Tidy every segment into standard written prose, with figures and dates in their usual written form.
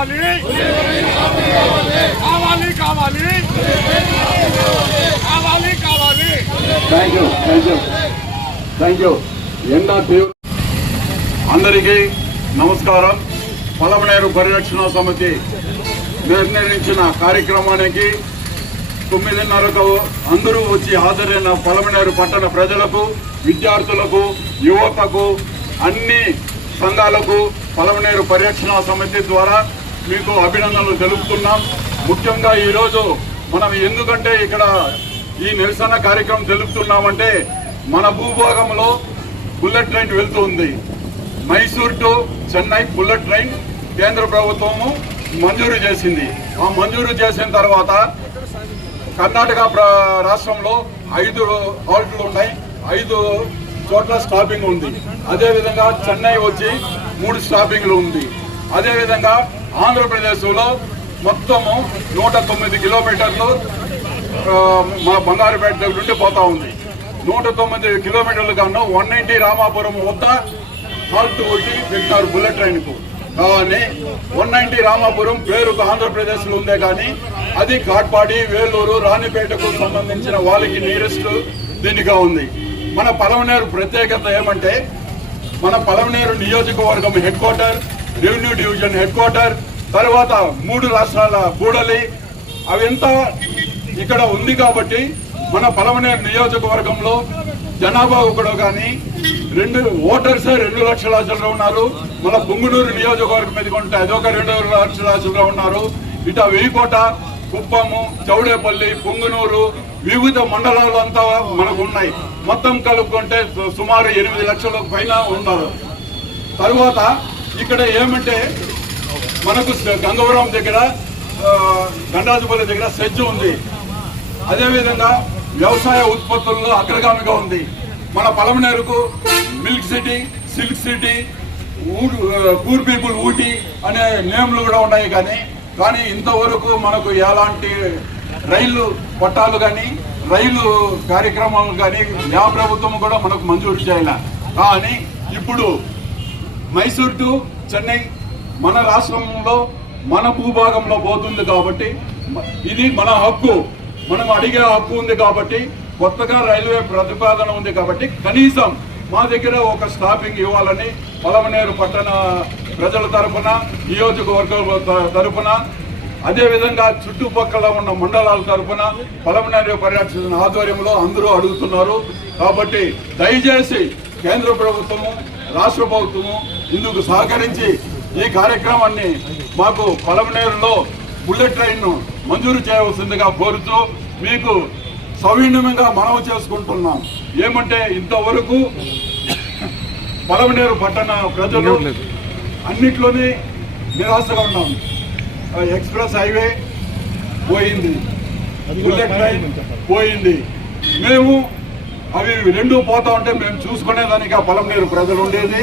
కావాలి కావాలి కావాలి కావాలి కావాలి. Thank you. అందరికీ నమస్కారం. పలమనేరు పరిరక్షణ సమితి నిర్ణయించిన కార్యక్రమానికి 9:30కు అందరూ వచ్చి హాజరైన పలమనేరు పట్టణ ప్రజలకు, విద్యార్థులకు, యువతకు, అన్ని సంఘాలకు పలమనేరు పరిరక్షణ సమితి ద్వారా మీకు అభినందనలు తెలుపుతున్నాం. ముఖ్యంగా ఈరోజు మనం ఎందుకంటే ఇక్కడ ఈ నిరసన కార్యక్రమం తెలుపుతున్నామంటే మన భూభాగంలో బుల్లెట్ ట్రైన్ వెళ్తుంది. Mysore to Chennai bullet train కేంద్ర ప్రభుత్వము మంజూరు చేసింది. ఆ మంజూరు చేసిన తర్వాత కర్ణాటక రాష్ట్రంలో 5 హాల్ట్లు ఉన్నాయి, 5 చోట్ల స్టాపింగ్ ఉంది. అదేవిధంగా చెన్నై వచ్చి 3 స్టాపింగ్లు ఉంది. అదేవిధంగా ఆంధ్రప్రదేశ్లో మొత్తము 109 కిలోమీటర్లు మా బంగారుపేట దగ్గర నుండి పోతా ఉంది. 109 కిలోమీటర్లు కన్నా 190 రామాపురం వద్ద హాల్ట్ ఒకటి పెట్టారు బుల్లెట్ ట్రైన్కు. కానీ 190 రామాపురం పేరుకు ఆంధ్రప్రదేశ్లో ఉందే కానీ అది కాట్పాడి, వేలూరు, రాణిపేటకు సంబంధించిన వాళ్ళకి నియరెస్ట్ దీనిగా ఉంది. మన పలమనేరు ప్రత్యేకత ఏమంటే మన పలమనేరు నియోజకవర్గం head quarter, revenue division head quarter, తర్వాత 3 రాష్ట్రాల కూడలి అవంతా ఇక్కడ ఉంది. కాబట్టి మన పలమనేరు నియోజకవర్గంలో జనాభా కూడా కానీ ఓటర్స్ 2 లక్షల ఉన్నారు. మన పొంగునూరు నియోజకవర్గం మీద కొంటే అదొక 2 లక్షల ఉన్నారు. ఇట వేయికోట, కుప్పము, చౌడేపల్లి, పొంగునూరు వివిధ మండలాలు అంతా మనకు ఉన్నాయి. మొత్తం కలుపుకుంటే సుమారు 8 లక్షల పైన ఉన్నారు. తర్వాత ఇక్కడ ఏమంటే మనకు గంగవరం దగ్గర, గండాజుపల్లి దగ్గర సెజ్ ఉంది. అదేవిధంగా వ్యవసాయ ఉత్పత్తుల్లో అగ్రగామిగా ఉంది. మన పలమనేరుకు milk city, silk city, poor people Ooty అనే నేమ్లు కూడా ఉన్నాయి. కానీ ఇంతవరకు మనకు ఎలాంటి రైలు పట్టాలు కానీ రైలు కార్యక్రమాలు కానీ యా ప్రభుత్వం కూడా మనకు మంజూరు చేయాల. కానీ ఇప్పుడు మైసూర్ టు చెన్నై మన రాష్ట్రంలో మన భూభాగంలో పోతుంది. కాబట్టి ఇది మన హక్కు, మనం అడిగే హక్కు ఉంది. కాబట్టి కొత్తగా రైల్వే ప్రతిపాదన ఉంది. కాబట్టి కనీసం మా దగ్గర ఒక స్టాపింగ్ ఇవ్వాలని పలమనేరు పట్టణ ప్రజల తరఫున, నియోజకవర్గాల తరఫున, అదేవిధంగా చుట్టుపక్కల ఉన్న మండలాల తరఫున పలమనేరు పరిరక్షణ ఆధ్వర్యంలో అందరూ అడుగుతున్నారు. కాబట్టి దయచేసి కేంద్ర ప్రభుత్వము, రాష్ట్ర ప్రభుత్వము ఇందుకు సహకరించి ఈ కార్యక్రమాన్ని మాకు పలమనేరులో బుల్లెట్ ట్రైన్ను మంజూరు చేయవలసిందిగా కోరుతూ మీకు సవినయంగా మనవి చేసుకుంటున్నాం. ఏమంటే ఇంతవరకు పలమనేరు పట్టణ ప్రజలు అన్నిట్లోనే నిరాశగా ఉన్నాం. ఎక్స్ప్రెస్ హైవే పోయింది, బుల్లెట్ ట్రైన్ పోయింది. మేము అవి 2 పోతా ఉంటే మేము చూసుకునేదానికి ఆ పలమనేరు ప్రజలు ఉండేది.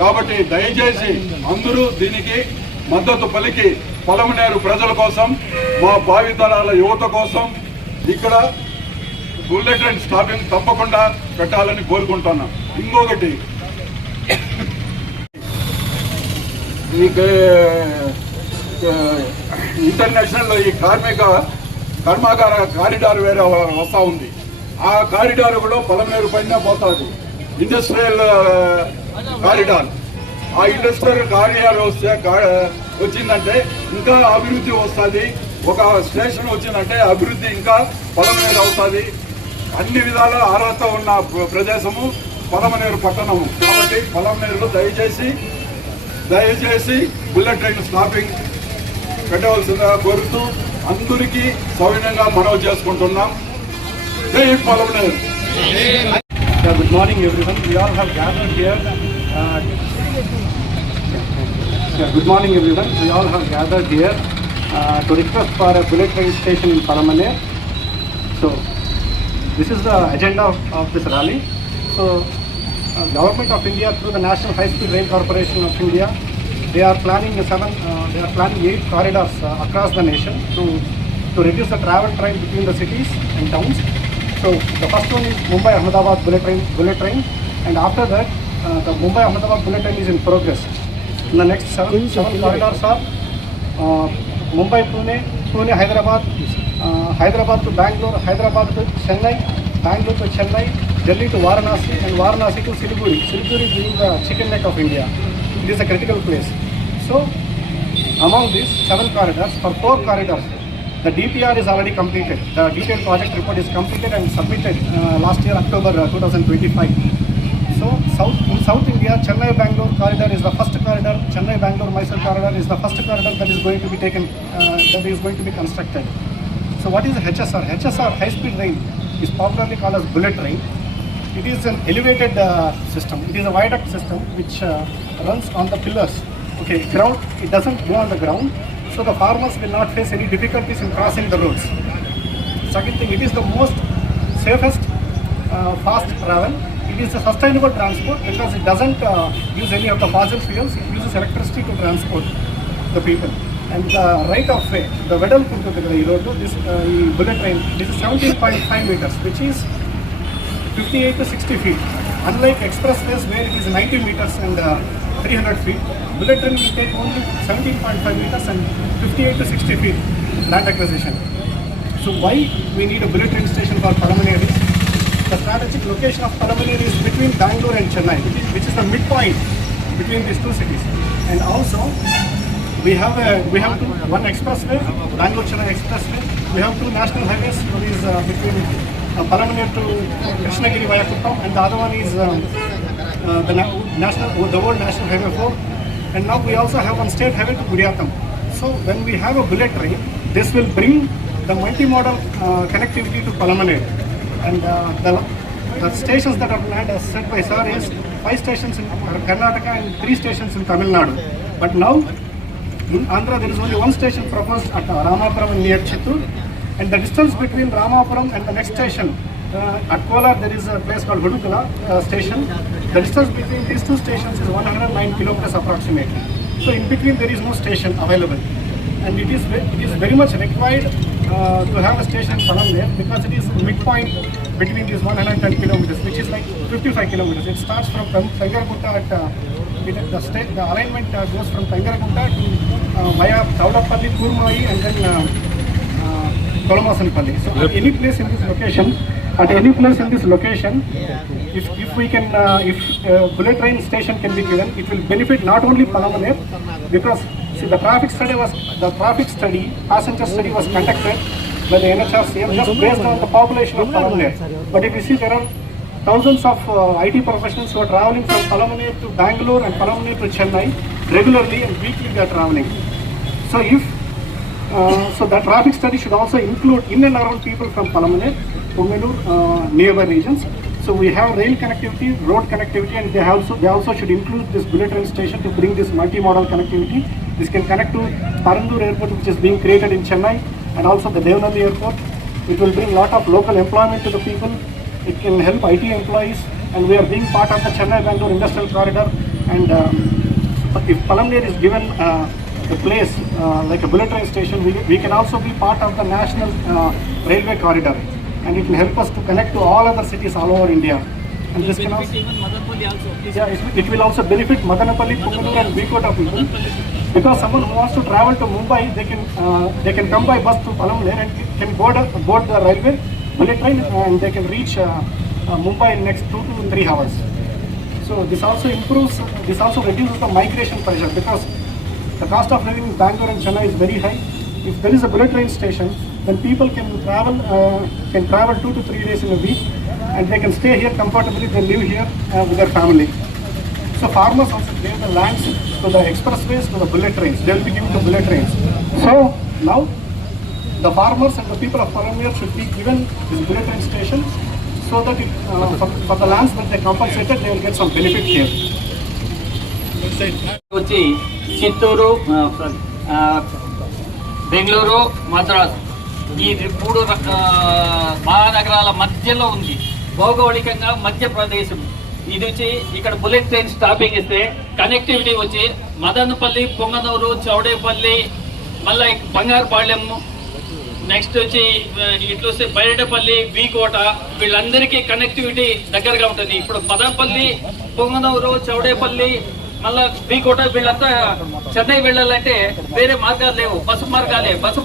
కాబట్టి దయచేసి అందరూ దీనికి మద్దతు పలికి పలమనేరు ప్రజల కోసం, మా భావితరాల యువత కోసం ఇక్కడ బుల్లెట్ ట్రైన్ స్టాపింగ్ తప్పకుండా పెట్టాలని కోరుకుంటున్నాం. ఇంకొకటి ఇంటర్నేషనల్ ఈ కర్మాగార కారిడార్ వేరే వస్తూ ఉంది. ఆ కారిడార్ కూడా పలమనేరు పైన పోతుంది, ఇండస్ట్రియల్ కారిడార్. ఆ ఇండస్ట్రియల్ కారిడార్ వచ్చిందంటే ఇంకా అభివృద్ధి వస్తుంది. ఒక స్టేషన్ వచ్చిందంటే అభివృద్ధి ఇంకా పలమనేరు అవుతుంది. అన్ని విధాల అర్హత ఉన్న ప్రదేశము పలమనేరు పట్టణము. కాబట్టి పలమనేరులో దయచేసి బుల్లెట్ ట్రైన్ స్టాపింగ్ పెట్టవలసిందిగా కోరుతూ అందరికీ సౌజన్యంగా మనవి చేసుకుంటున్నాం. జై Palamaner. Good morning everyone. We all have gathered here. Good morning everyone. We all have gathered here to request for a bullet train station in Palamanere. So this is the agenda of this rally. So Government of India through the National High Speed Rail Corporation of India, they are planning 8 corridors across the nation to reduce the travel time between the cities and towns. So the first one is Mumbai-Ahmedabad bullet train, and after that the Mumbai-Ahmedabad bullet train is in progress. The next seven corridors are Mumbai, Pune, Hyderabad, Hyderabad to Bangalore, Hyderabad to Chennai, Bangalore to Chennai, Delhi to Varanasi, and Varanasi to Siliguri. Siliguri being the chicken neck of India. It is a critical place. So, among these 7 corridors, for 4 corridors, the DPR is already completed. The detailed project report is completed and submitted last year, October 2025. So, in South India, Chennai-Bangalore corridor is the first corridor. Chennai-Bangalore-Mysore corridor is the first corridor that is going to be taken, that is going to be constructed. So, what is HSR? HSR, high-speed rail, is popularly called as bullet train. It is an elevated system. It is a viaduct system which runs on the pillars. Okay, ground. It doesn't go on the ground, so the farmers will not face any difficulties in crossing the roads. Second thing, it is the most safest, fast travel. It is a sustainable transport because it doesn't use any of the fossil fuels. It uses electricity to transport the people. And the right of way, the Vedal Kuntugadai road, this bullet train, this is 17.5 meters, which is 58 to 60 feet. Unlike expressways where it is 90 meters and 300 feet, bullet train will take only 17.5 meters and 58 to 60 feet land acquisition. So why we need a bullet train station for Palamaneri? The strategic location of Palamaneri is between Bangalore and Chennai, which is the midpoint between these 2 cities. And also, we have one expressway, Bangalore-Chennai expressway. We have 2 national highways. One is between Palamaneri to Krishnagiri via Kuppam, and the other one is the old National Highway 4. And now we also have one state highway to Guriatam. So when we have a bullet train, this will bring the multimodal connectivity to Palamaneri. And the stations that are planned, as said by sir, is 5 stations in Karnataka and 3 stations in Tamil Nadu. But now, in Andhra, there is only 1 station proposed at Ramapuram near Chittoor. And the distance between Ramapuram and the next station, at Kolar, there is a place called Hudugala station. The distance between these 2 stations is 109 kilometers approximately. So in between, there is no station available. And it is very much required to have a station in Palamaneri because it is midpoint between these 110 kilometers, which is like 55 kilometers. It starts from Pengargunta at the alignment goes from Pengargunta to via Taudapalli, Kurmai, and then Kolamasanpalli. So at any place in this location, if bullet train station can be given, it will benefit not only Palamaneri, because see, the traffic study, passenger study was conducted by the NHRCM just based on the population of Palamaneri. But if you see, there are thousands of IT professionals who are traveling from Palamaneri to Bangalore and Palamaneri to Chennai regularly, and weekly they are traveling. So so the traffic study should also include in and around people from Palamaneri, Pumanur, nearby regions. So we have rail connectivity, road connectivity, and they also should include this bullet train station to bring this multimodal connectivity. This can connect to Parandur Airport, which is being created in Chennai, and also the Devnandi Airport. It will bring a lot of local employment to the people. It can help IT employees, and we are being part of the Chennai-Bangalore Industrial Corridor. And if Palamaneri is given the place like a bullet train station, we can also be part of the national railway corridor, and it will help us to connect to all other cities all over India. And this can also, even Madanapalli also. Yeah, it will also benefit Madanapalli, Pumanur, and Vikota people, because someone who wants to travel to Mumbai, they can come by bus to Palamaneri and can board the railway bullet train, and they can reach Mumbai in next 2 to 3 hours. So this also reduces the migration pressure, because the cost of living in Bangalore and Chennai is very high. If there is a bullet train station, then people can travel 2 to 3 days in a week, and they can stay here comfortably. They live here with their family. So farmers also gave the lands to the expressways, to the bullet trains. They will be given to bullet trains. So now the farmers and the people of Palamaneri should be given this bullet train station, so that for the lands that they compensated, they will get some benefit here. Chittoor, Bengaluru, Madras ఈ 3 మహానగరాల మధ్యలో ఉంది. భౌగోళికంగా మధ్యప్రదేశం ఇది వచ్చి ఇక్కడ bullet train stopping ఇస్తే connectivity వచ్చి మదనపల్లి, పొంగనూరు, చౌడేపల్లి, మళ్ళీ బంగారుపాళ్యం, నెక్స్ట్ వచ్చి ఇట్లా వస్తే బైరెడ్డపల్లి, వీకోట, వీళ్ళందరికీ కనెక్టివిటీ దగ్గరగా ఉంటుంది. ఇప్పుడు మదనపల్లి, పొంగనూరు, చౌడేపల్లి, మళ్ళా బీ కోట వీళ్ళంతా చెన్నై వెళ్ళాలంటే వేరే మార్గాలు లేవు, బస్సు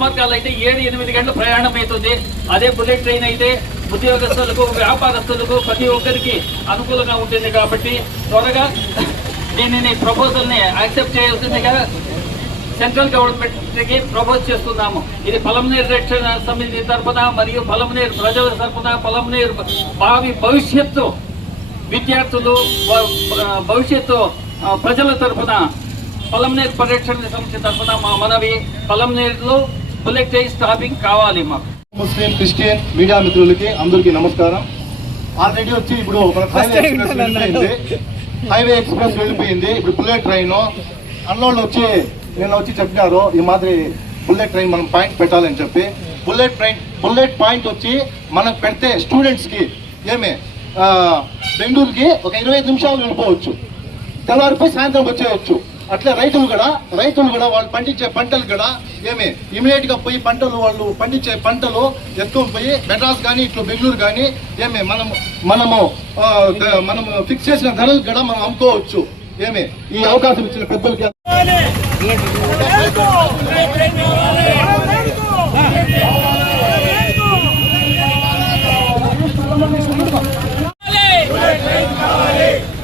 మార్గాలు అయితే 7-8 గంటల ప్రయాణం అవుతుంది. అదే బుల్లెట్ ట్రైన్ అయితే ఉద్యోగస్తులకు, వ్యాపారస్తులకు ప్రతి ఒక్కరికి అనుకూలంగా ఉంటుంది. కాబట్టి త్వరగా దీనిని ప్రపోజల్ని యాక్సెప్ట్ చేయాల్సిందిగా సెంట్రల్ గవర్నమెంట్ కి ప్రపోజ్ చేస్తున్నాము. ఇది పలమనేరు రక్షణ సమితి తరఫున మరియు పలమనేరు ప్రజల తరఫున, పలమనేరు భావి భవిష్యత్తు విద్యార్థులు, భవిష్యత్తు ప్రజల తరఫున, పలమనేరు పరిరక్షణ సమితి తరఫున మా మనవి, పలమనేరులో బుల్లెట్ ట్రైన్ స్టాపింగ్ కావాలి మాకు. ముస్లిం, క్రిస్టియన్ మీడియా మిత్రులకి అందరికీ నమస్కారం. ఆల్రెడీ వచ్చి ఇప్పుడు హైవే ఎక్స్ప్రెస్ వెళ్ళిపోయింది. ఇప్పుడు బుల్లెట్ ట్రైన్ అన్నోళ్ళు వచ్చి నిన్న వచ్చి చెప్పినారు ఈ మాదిరి బుల్లెట్ ట్రైన్ మనం పాయింట్ పెట్టాలని చెప్పి. బుల్లెట్ పాయింట్ వచ్చి మనకు పెడితే స్టూడెంట్స్కి ఏమి బెంగళూరుకి ఒక 25 నిమిషాలు వెళ్ళిపోవచ్చు, తెల్లవారిపోయి సాయంత్రం వచ్చేయచ్చు. అట్లా రైతులు కూడా వాళ్ళు పండించే పంటలు కూడా ఏమి ఇమీడియట్ గా పోయి వాళ్ళు పండించే పంటలు ఎత్తుకొని పోయి మెడ్రాస్ కానీ ఇట్లా బెంగళూరు కానీ ఏమి మనము ఫిక్స్ చేసిన ధరలు కూడా మనం అమ్ముకోవచ్చు. ఏమి ఈ అవకాశం ఇచ్చిన పెద్దలకి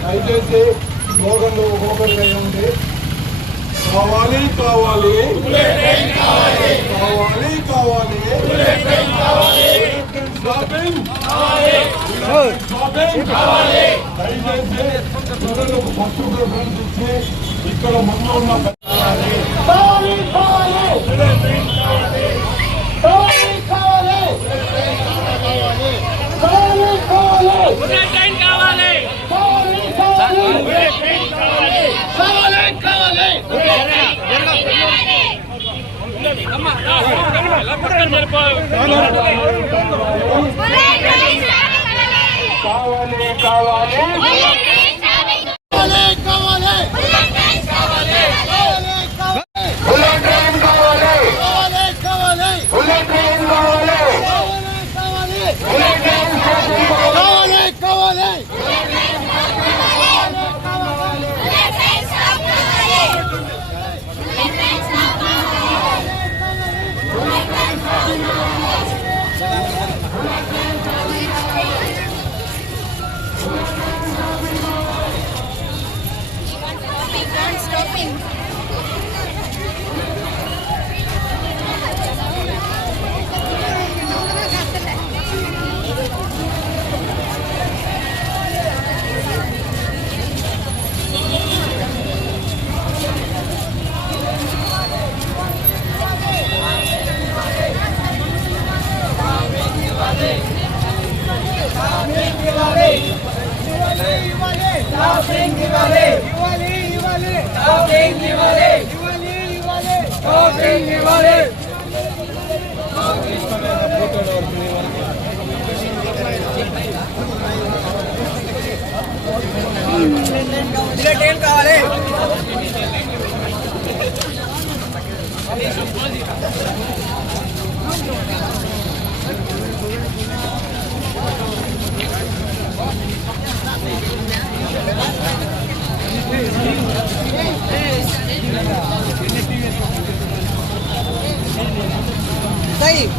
దయచేసి స్లోగన్లు ఒక్కొక్కరిగా ఉంది. కావాలి కావాలి కావాలి కావాలి షాపింగ్ దయచేసి ప్రజలకు ఫస్ట్ ప్రిఫరెన్స్ ఇచ్చి ఇక్కడ ముందు ఉన్న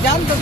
जाम तो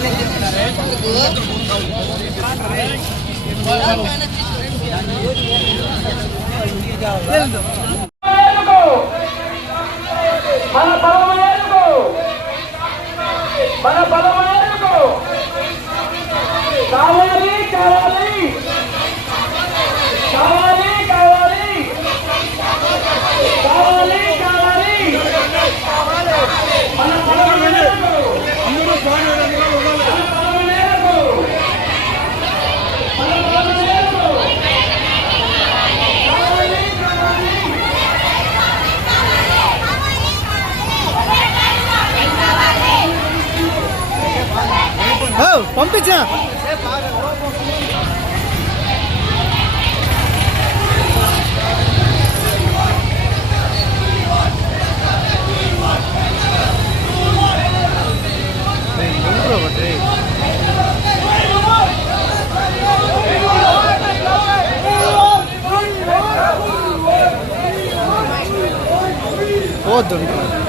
పంపించా పోవద్దు